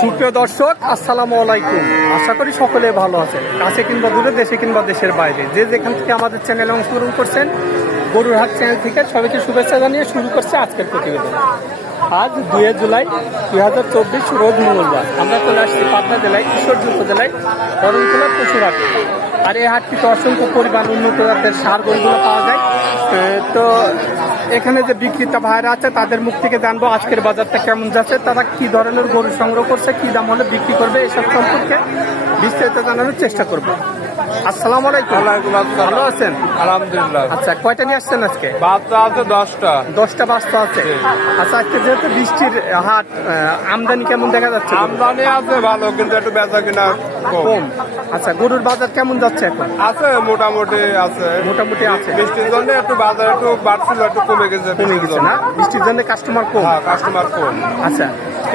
সুপ্রিয় দর্শক, আসসালামু আলাইকুম। আশা করি সকলে ভালো আছেন। কাছে কিংবা দূরে, দেশে কিংবা দেশের বাইরে। যে যেখান থেকে আমাদের চ্যানেলে অংশগ্রহণ করছেন গরুর হাট চ্যানেল থেকে সবাইকে শুভেচ্ছা জানিয়ে শুরু করছে আজকের প্রতিবেদন। আজ দুই জুলাই দুই হাজার চব্বিশ রোজ মঙ্গলবার। আমরা চলে আসছি পাবনা জেলায়, ঈশ্বরদী উপজেলায় পশুর হাটে আর এই হাটটিতে অসংখ্য পরিমাণ উন্নত জাতের সার গরুগুলো পাওয়া যায়। তো এখানে যে বিক্রেতা ভাইরা আছে, তাদের মুখ থেকে জানব আজকের বাজারটা কেমন যাচ্ছে। তারা কি ধরনের গরু সংগ্রহ করছে, কি দাম হলে বিক্রি করবে, এসব সম্পর্কে বিস্তারিত জানানোর চেষ্টা করব। আসসালামু আলাইকুম। ভালো আছেন? আলহামদুলিল্লাহ। আচ্ছা কয়টা নিয়ে আসছেন আজকে? বাচ্চা আছে দশটা। দশটা বাস্তা আছে। আচ্ছা আজকে যেহেতু বৃষ্টির হাট আমদানি কেমন দেখা যাচ্ছে? আমদানি আছে ভালো কিন্তু একটু বেচা কিনা কম। আচ্ছা গরুর বাজার কেমন যাচ্ছে এখন? আছে মোটামুটি আছে। মোটামুটি আছে। বৃষ্টির জন্য একটু বাজার একটু বাড়ছিল একটু কমে গেছে কমে গেছে না? বৃষ্টির জন্য কাস্টমার কম। হ্যাঁ কাস্টমার কম। আচ্ছা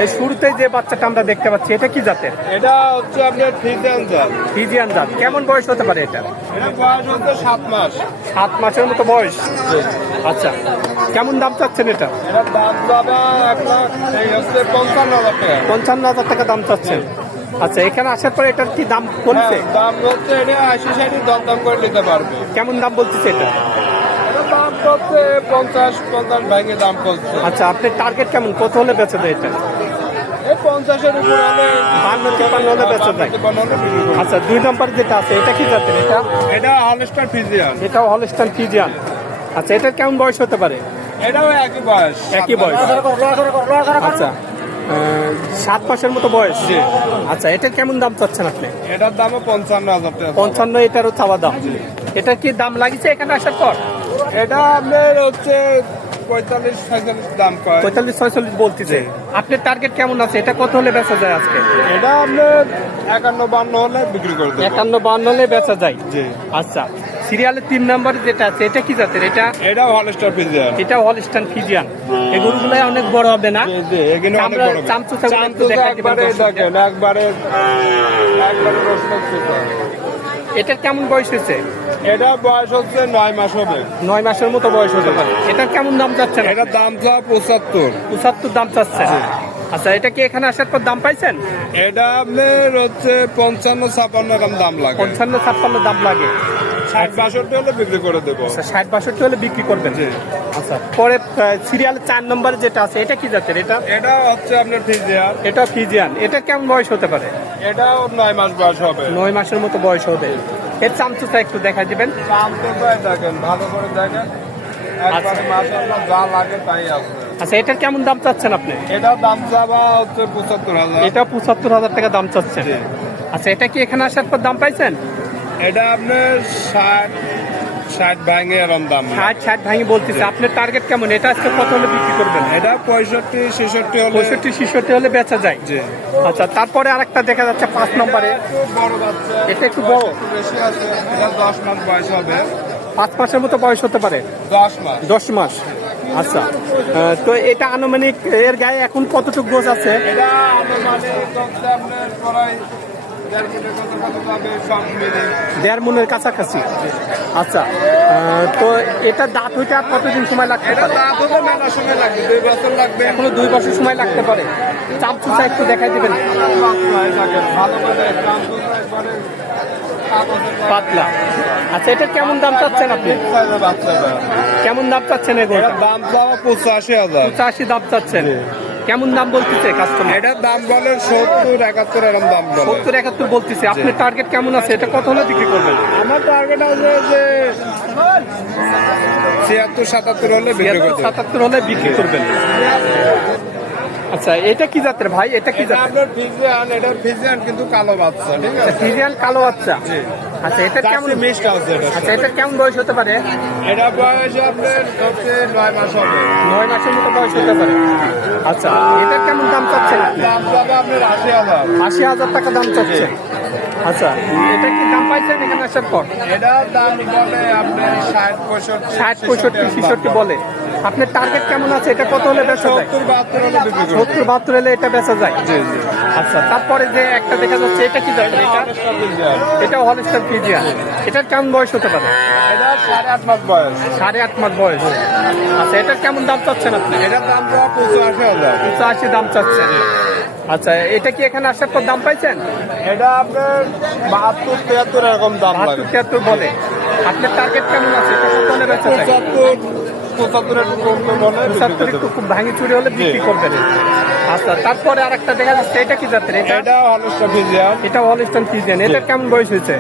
এই শুরুতে যে বাচ্চাটা আমরা দেখতে পাচ্ছি এটা কি জাতের? এটা হচ্ছে আপনার ফিজিয়ান জাত। ফিজিয়ান জাত। কেমন বয়স হতে পারে এটা? বয়স হচ্ছে সাত মাস। সাত মাসের মতো বয়স? আচ্ছা। কেমন দাম চাচ্ছেন এটা? দাম পঞ্চান্ন হাজার টাকা। পঞ্চান্ন হাজার টাকা দাম চাচ্ছেন। আচ্ছা এখানে আসার পরে এটার কি দাম বলছে হ্যাঁ, দাম হচ্ছে এটা আশি ষাটি দর দাম করে নিতে পারবে। কেমন দাম বলতেছে এটা? দাম করছে পঞ্চাশ পঞ্চাশ ভাঙে দাম করছে আচ্ছা আপনার টার্গেট কেমন? কত হলে বেচে দেয় এটা? পঞ্চাশের উপর বান্ন তিপ্পান্ন হলে বেচা যায়। আচ্ছা দুই নম্বর যেটা আছে এটা কি জাতের এটা? এটা হলস্টার ফিজিয়ান। এটাও হলস্টান ফিজিয়ান। আচ্ছা এটার কেমন বয়স হতে পারে? এটাও একই বয়স। একই বয়স। আচ্ছা সাত মাসের মতো বয়স? জি। আচ্ছা এটার কেমন দাম চাচ্ছেন আপনি? এটার দামও পঞ্চান্ন হাজার টাকা। পঞ্চান্ন এটারও চাওয়া দাম। এটার কি দাম লাগিছে এখানে আসার পর? এটা আপনার হচ্ছে পঁয়তাল্লিশ ছয়চল্লিশ দাম কয় পঁয়তাল্লিশ ছয়চল্লিশ বলতেছে। আপনার টার্গেট কেমন আছে? এটা কত হলে বেচা যায় আজকে? এটা আপনার একান্ন বান্ন হলে বিক্রি করে দেবো। একান্ন বান্ন হলে বেচা যায়? জি। আচ্ছা। সিরিয়ালের তিন নম্বর যেটা আছে এটা কি জাতের? এটা এটাও হলস্টার ফিজিয়ান এটা হলস্টান ফিজিয়ান এই গরুগুলো অনেক বড় হবে না? এখানে অনেক বড় দেখাই দিবেন একবারে দেখেন একবারে একবারে রসুন। এটার কেমন বয়স হয়েছে? এটা বয়স হচ্ছে নয় মাস হবে। নয় মাসের মতো বয়স হতে পারে। এটার কেমন দাম চাচ্ছেন? এটার দাম চা পঁচাত্তর। পঁচাত্তর দাম চাচ্ছেন। আচ্ছা এটা কি এখানে আসার পর দাম পাইছেন? এটা আপনার হচ্ছে পঞ্চান্ন ছাপান্ন এরকম দাম লাগে। পঞ্চান্ন ছাপ্পান্ন দাম লাগে। ষাট বাষট্টি হলে বিক্রি করে দেবো। আচ্ছা ষাট বাষট্টি হলে বিক্রি করবেন। আচ্ছা পরে সিরিয়াল চার নম্বরে যেটা আছে এটা কি জাতের? এটা? এটা হচ্ছে আপনার এটা ফিজিয়ান। এটা কেমন বয়স হতে পারে? এটাও নয় মাস বয়স হবে। নয় মাসের মতো বয়স হবে। এর চামচুটা একটু দেখা দিবেন। প্রায় দেখেন ভালো করে দেখেন। একবারে মাসাল্লাহ যা লাগে তাই আছে। আচ্ছা এটার কেমন দাম চাচ্ছেন আপনি? এটার দাম চাওয়া হচ্ছে পঁচাত্তর হাজার। এটা পঁচাত্তর হাজার টাকা দাম চাচ্ছেন। আচ্ছা এটা কি এখানে আসার পর দাম পাইছেন? এটা আপনার ষাট ষাট ভাঙে এরম দাম। ষাট ষাট ভাঙি বলতেছে। আপনার টার্গেট কেমন? এটা আজকে কত হলে বিক্রি করবেন? এটা পঁয়ষট্টি ছেষট্টি হলে পঁয়ষট্টি ছেষট্টি হলে বেচা যায়। জি। আচ্ছা তারপরে আরেকটা দেখা যাচ্ছে পাঁচ নম্বরে। এটা একটু বড়। বেশি আছে এটা দশ মাস বয়স হবে। পাঁচ মাসের মতো বয়স হতে পারে? দশ মাস। দশ মাস। আচ্ছা তো এটা আনুমানিক এর গায়ে এখন কতটুকু গোছ আছে? এটা আনুমানিক দেড় মনের কাছাকাছি। আচ্ছা তো এটা দাঁত হইতে আর কতদিন সময় লাগতে পারে? দাঁত হতে মেলা সময় লাগবে দুই বছর লাগবে। এখনও দুই বছর সময় লাগতে পারে। চামচুচা একটু দেখাই দিবেন। পাতলা। আচ্ছা এটা কেমন দাম চাচ্ছেন আপনি? কেমন দাম চাচ্ছেন এগুলো? দাম চাওয়া পঁচাশি হাজার। পঁচাশি দাম চাচ্ছেন। কেমন দাম বলতেছে কাস্টমার এটার দাম বলে সত্তর একাত্তর এরকম দাম বলে। সত্তর একাত্তর বলতেছে। আপনার টার্গেট কেমন আছে? এটা কত হলে বিক্রি করবেন? আমার টার্গেট আছে যে ছিয়াত্তর সাতাত্তর হলে। সাতাত্তর হলে বিক্রি করবেন। আচ্ছা এটা কি জাতের ভাই? এটা কি জাতের? আপনার ফিজিয়ান এটা ফিজিয়ান কিন্তু কালো বাচ্চা ঠিক আছে? সিরিয়াল কালো বাচ্চা। জি। আচ্ছা এটা কেমন মিক্সড এটা আচ্ছা এটা কেমন বয়স হতে পারে? এটা বয়স আপনার হচ্ছে নয় মাস হবে। নয় মাসের মতো বয়স হতে পারে। আচ্ছা এটা কেমন দাম চাচ্ছেন দাম যাবে আপনার আশি হাজার। আশি হাজার টাকা দাম চাচ্ছেন। আচ্ছা এটা কি দাম পাইছেন এখানে আসার পর? এটা দাম বলে আপনার ষাট পঁয়ষট্টি ষাট পঁয়ষট্টি ছেষট্টি বলে। আপনার টার্গেট কেমন আছে? এটা কত হলে বেচা যায়? সত্তর বাহাত্তর হলে সত্তর বাহাত্তর হলে এটা বেচা যায়? জি জি। আচ্ছা তারপরে যে একটা দেখা যাচ্ছে এটা কি জাতের এটা এটাও হলস্টার ফিজিয়ান এটার কেমন বয়স হতে পারে? এটা সাড়ে আট মাস বয়স। সাড়ে আট মাস বয়স। আচ্ছা এটার কেমন দাম চাচ্ছেন আপনি? এটার দাম দেওয়া পঁচাশি হাজার। পঁচাশি দাম চাচ্ছেন। আচ্ছা এটা কি এখানে আসার পর দাম পাইছেন? এটা আপনার বাহাত্তর তিয়াত্তর এরকম দাম বাহাত্তর তিয়াত্তর বলে। আপনার টার্গেট কেমন আছে? এটা পঁচাত্তর পঁচাত্তর একটু কম কম পঁচাত্তর একটু খুব ভাঙি চুরি হলে বিক্রি করবেন। আচ্ছা তারপরে আর একটা দেখা যাচ্ছে এটা কি জাতের এটা? এটা হলস্টা ফিজিয়াম। এটা অলস্টন ফিজেন এটা কেমন বয়স হয়েছে?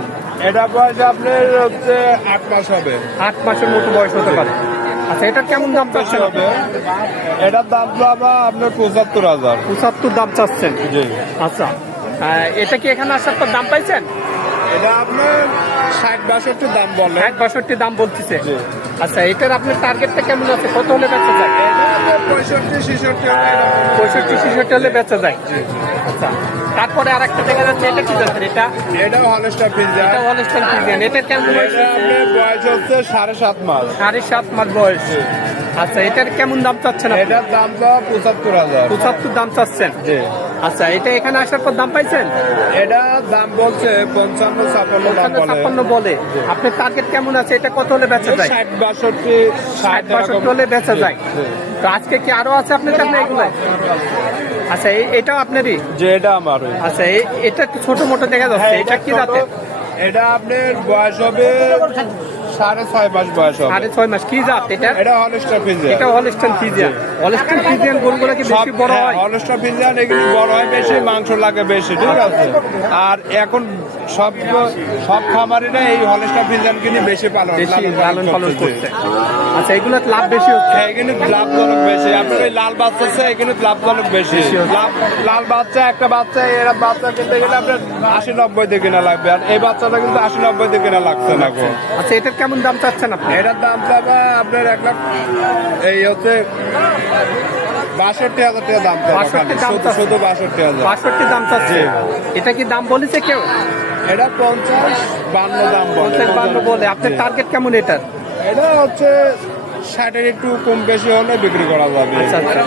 এটা বয়স আপনার হচ্ছে আট মাস হবে। আট মাসের মতো বয়স হতে পারে। আচ্ছা এটা কেমন দাম চাচ্ছেন এটার দাম তো আপনার পঁচাত্তর হাজার। পঁচাত্তর দাম চাচ্ছেন? জি। আচ্ছা এটা কি এখানে আসার পর দাম পাইছেন? এটা আপনার ষাট বাষট্টি দাম বলে। এক বাষট্টি দাম বলতেছে। আচ্ছা এটার আপনার টার্গেটটা কেমন আছে? কত হলে বেচা যায়? পঁয়ষট্টি ছেষট্টি হলে বেচা যায়। আচ্ছা তারপরে আর একটা দেখা যাচ্ছে এটা কি জাতের এটা? এটাও হলস্টার ফিজিয়াম এটা হলস্টার ফিজেন এটা কেমন বয়স হচ্ছে সাড়ে সাত মাস। সাড়ে সাত মাস বয়স। আচ্ছা এটার কেমন দাম চাচ্ছেন এটার দাম তো পঁচাত্তর হাজার। পঁচাত্তর দাম চাচ্ছেন? জি। আচ্ছা এটা এখানে আসার পর দাম পাইছেন? এটা দাম বলছে পঞ্চান্ন বলে। ছাপ্পান্ন বলে। আপনার টার্গেট কেমন আছে? এটা কত হলে বেচা যায়? ষাট বাষট্টি ষাট ষাট বাষট্টি হলে বেচা যায়। তো আজকে কি আরও আছে আপনার কাছে এগুলো? আচ্ছা এটাও আপনারই? যে এটা আমার আচ্ছা এটা ছোট মোটো দেখা যাচ্ছে। হ্যাঁ, এটা কি জাতের এটা আপনার বয়স হবে সাড়ে ছয় মাস বয়স হবে। সাড়ে ছয় মাস। কি জাত এটা? এটা হলস্টা ফিজিয়ান এটা হলস্টন ফিজিয়ান হলস্টন ফিজিয়ান গরুগুলো কি বেশি বড় হয় হলস্টা ফিজিয়ান এগুলি বড় হয় বেশি মাংস লাগে বেশি ঠিক আছে? আর এখন সব সব খামারিরা এই ফিজিয়ান কিনে বেশি পালন লালন পালন করছে। আচ্ছা এগুলো লাভ বেশি হচ্ছে? হ্যাঁ, এখানে লাভজনক বেশি। আপনার এই লাল বাচ্চা আছে এখানে লাভজনক বেশি। লাল বাচ্চা একটা বাচ্চা এরা বাচ্চা কিনতে গেলে আপনার আশি নব্বই দিয়ে কেনা লাগবে। আর এই বাচ্চাটা কিন্তু আশি নব্বই দিয়ে কেনা লাগছে না আচ্ছা এটার কেমন দাম চাচ্ছেন আপনি? এটার দাম পাবা আপনার এক লাখ এই হচ্ছে বাষট্টি হাজার টাকা দাম পাবা 62 খালি। দাম শুধু- বাষট্টি হাজার। বাষট্টি দাম চাচ্ছে এটা কি দাম বলেছে কেউ? এটা পঞ্চাশ বান্ন দাম পঞ্চাশ বান্ন বলে। আপনার টার্গেট কেমন এটার? এটা হচ্ছে ষাটের একটু কম বেশি হলে বিক্রি করা যাবে। আচ্ছা আচ্ছা।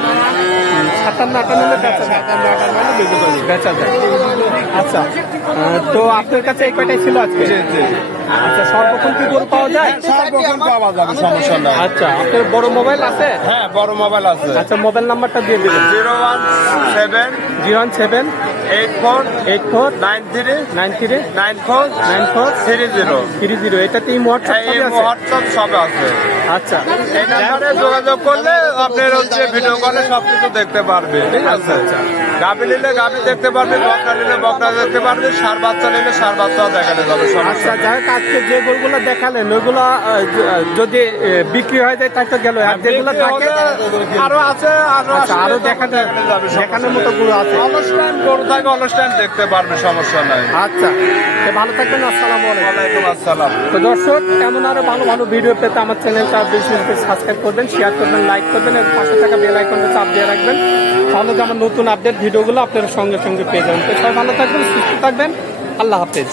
সাতান্ন আটান্ন সাতান্ন আটান্ন বিক্রি করা বেচা যায়। আচ্ছা। তো আপনার কাছে এই কয়টাই ছিল আজকে। আচ্ছা সর্বক্ষণ কি গরু পাওয়া যায়? সর্বক্ষণ পাওয়া যাবে সমস্যা নাই। আচ্ছা আপনার বড় মোবাইল আছে? হ্যাঁ বড় মোবাইল আছে। আচ্ছা মোবাইল নাম্বারটা দিয়ে দেবেন। Zero one seven zero one seven eight four eight four nine three nine three nine four nine four three zero. Three zero. এটাতে এই হোয়াটসঅ্যাপ হ্যাঁ, হোয়াটসঅ্যাপ সব আছে। আচ্ছা। এই নাম্বারে যোগাযোগ করলে আপনার হচ্ছে ভিডিও কলে সবকিছু দেখতে পারবে ঠিক আছে। আচ্ছা। গাভি নিলে গাভি দেখতে পারবে বকরা নিলে বকরা দেখতে পারবে সার বাচ্চা নিলে সার বাচ্চাও দেখানো যাবে সমস্যা আজকে যে গরুগুলো দেখালেন ওইগুলো যদি বিক্রি হয়ে যায় তাই তো গেল। আর যেগুলো থাকে আরও আছে আরও আচ্ছা দেখা দেখানোর মতো গরু আছে। অনুষ্ঠান গরু থাকে অনুষ্ঠান দেখতে পারবে সমস্যা নাই। আচ্ছা ভালো থাকবেন আসসালামু আলাইকুম। আসসালাম। তো দর্শক এমন আরও ভালো ভালো ভিডিও পেতে আমার চ্যানেলটা বেশি বেশি সাবস্ক্রাইব করবেন শেয়ার করবেন লাইক করবেন এবং পাশে থাকা বেল আইকনটা চাপ দিয়ে রাখবেন তাহলে যে আমার নতুন আপডেট ভিডিওগুলো আপনারা সঙ্গে সঙ্গে পেয়ে যাবেন। তো সবাই ভালো থাকবেন সুস্থ থাকবেন আল্লাহ হাফেজ।